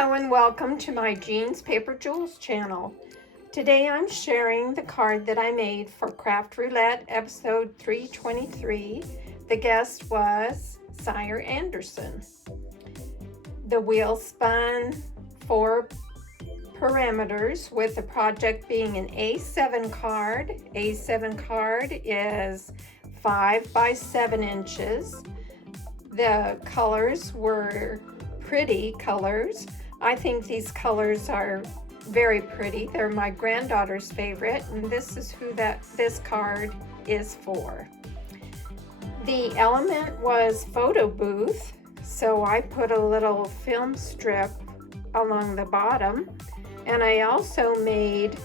Hello and welcome to my Jeans Paper Jewels channel. Today I'm sharing the card that I made for Craft Roulette episode 323. The guest was Sire Anderson. The wheel spun 4 parameters with the project being an A7 card. A7 card is 5 by 7 inches. The colors were pretty colors. I think these colors are very pretty. They're my granddaughter's favorite, and this is who this card is for. The element was photo booth, so I put a little film strip along the bottom, and I also made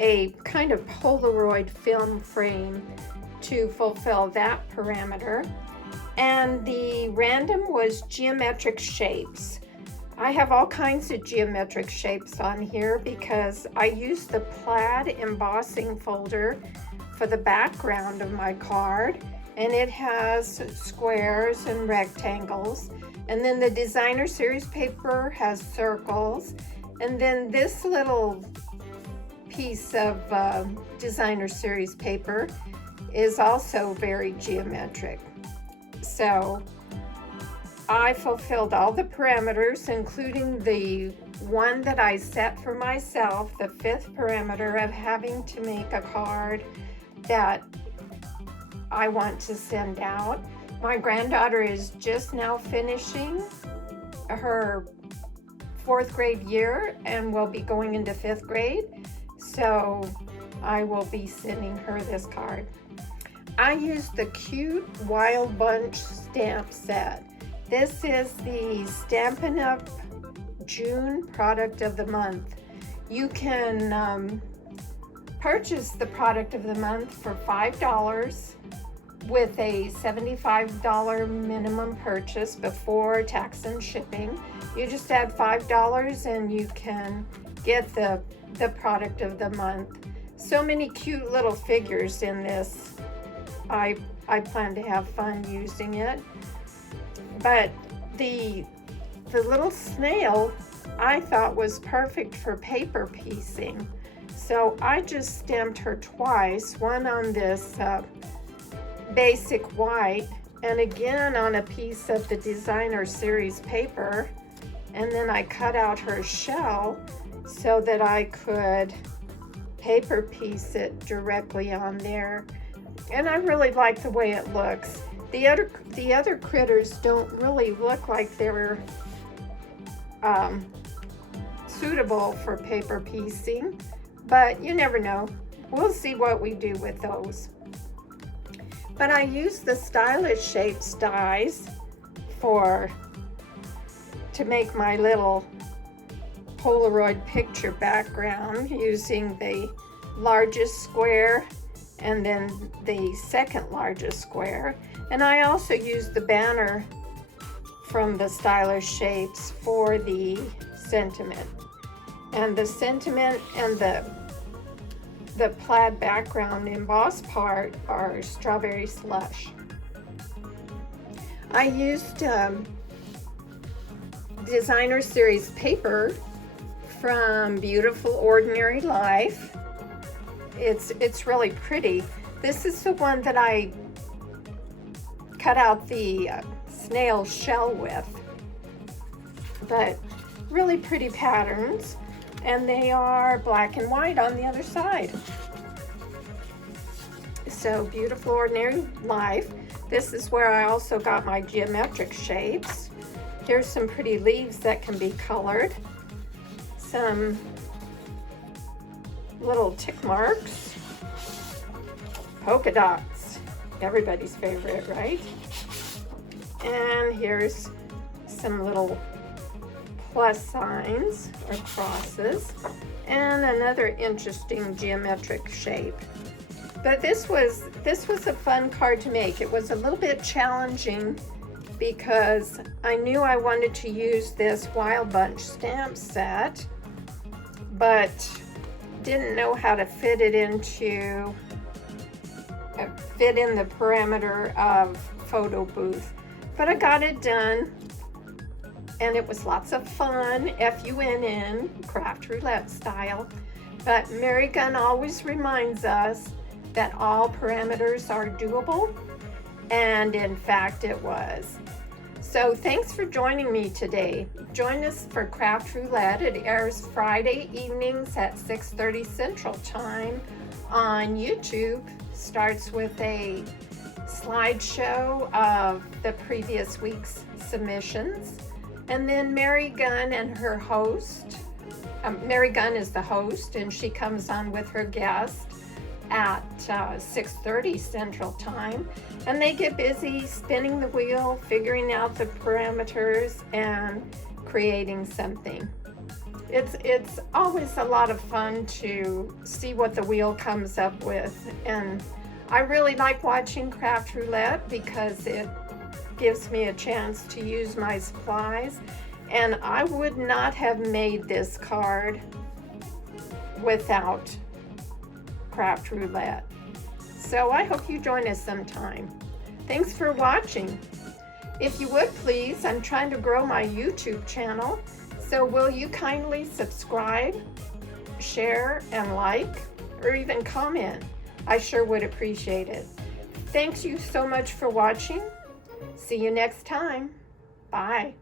a kind of Polaroid film frame to fulfill that parameter. And the random was geometric shapes. I have all kinds of geometric shapes on here because I used the Plaid Embossing Folder for the background of my card, and it has squares and rectangles. And then the Designer Series paper has circles. And then this little piece of Designer Series paper is also very geometric. So I fulfilled all the parameters, including the one that I set for myself, the 5th parameter of having to make a card that I want to send out. My granddaughter is just now finishing her 4th grade year and will be going into 5th grade. So I will be sending her this card. I used the cute Wild Bunch stamp set. This is the Stampin Up June product of the month. You can purchase the product of the month for $5 with a $75 minimum purchase before tax and shipping. You just add $5 and you can get the product of the month. So many cute little figures in this. I plan to have fun using it. But the little snail I thought was perfect for paper piecing. So I just stamped her twice, one on this basic white and again on a piece of the Designer Series paper. And then I cut out her shell so that I could paper piece it directly on there. And I really like the way it looks. The other critters don't really look like they're suitable for paper piecing, but you never know. We'll see what we do with those. But I used the Stylish Shapes dies to make my little Polaroid picture background using the largest square and then the second largest square. And I also used the banner from the Stylish Shapes for the sentiment. And the sentiment and the plaid background embossed part are strawberry slush. I used Designer Series paper from Beautiful Ordinary Life. It's really pretty. This is the one that I cut out the snail shell with. But really pretty patterns, and they are black and white on the other side. So Beautiful Ordinary Life. This is where I also got my geometric shapes. Here's some pretty leaves that can be colored. Some little tick marks, polka dots, everybody's favorite, right? And here's some little plus signs or crosses and another interesting geometric shape. But this was a fun card to make. It was a little bit challenging because I knew I wanted to use this Wild Bunch stamp set, but didn't know how to fit it in the parameter of photo booth. But I got it done. and it was lots of fun, F-U-N-N, craft roulette style. But Mary Gunn always reminds us that all parameters are doable, and in fact it was. So thanks for joining me today. Join us for Craft Roulette. It airs Friday evenings at 6:30 Central Time on YouTube. Starts with a slideshow of the previous week's submissions, and then Mary Gunn and her host, Mary Gunn is the host, and she comes on with her guest at 6:30 Central Time, and they get busy spinning the wheel, figuring out the parameters, and creating something. It's always a lot of fun to see what the wheel comes up with, and I really like watching Craft Roulette because it gives me a chance to use my supplies, and I would not have made this card without Craft Roulette. So I hope you join us sometime. Thanks for watching. If you would please, I'm trying to grow my YouTube channel, so will you kindly subscribe, share, and like, or even comment? I sure would appreciate it. Thanks you so much for watching. See you next time. Bye.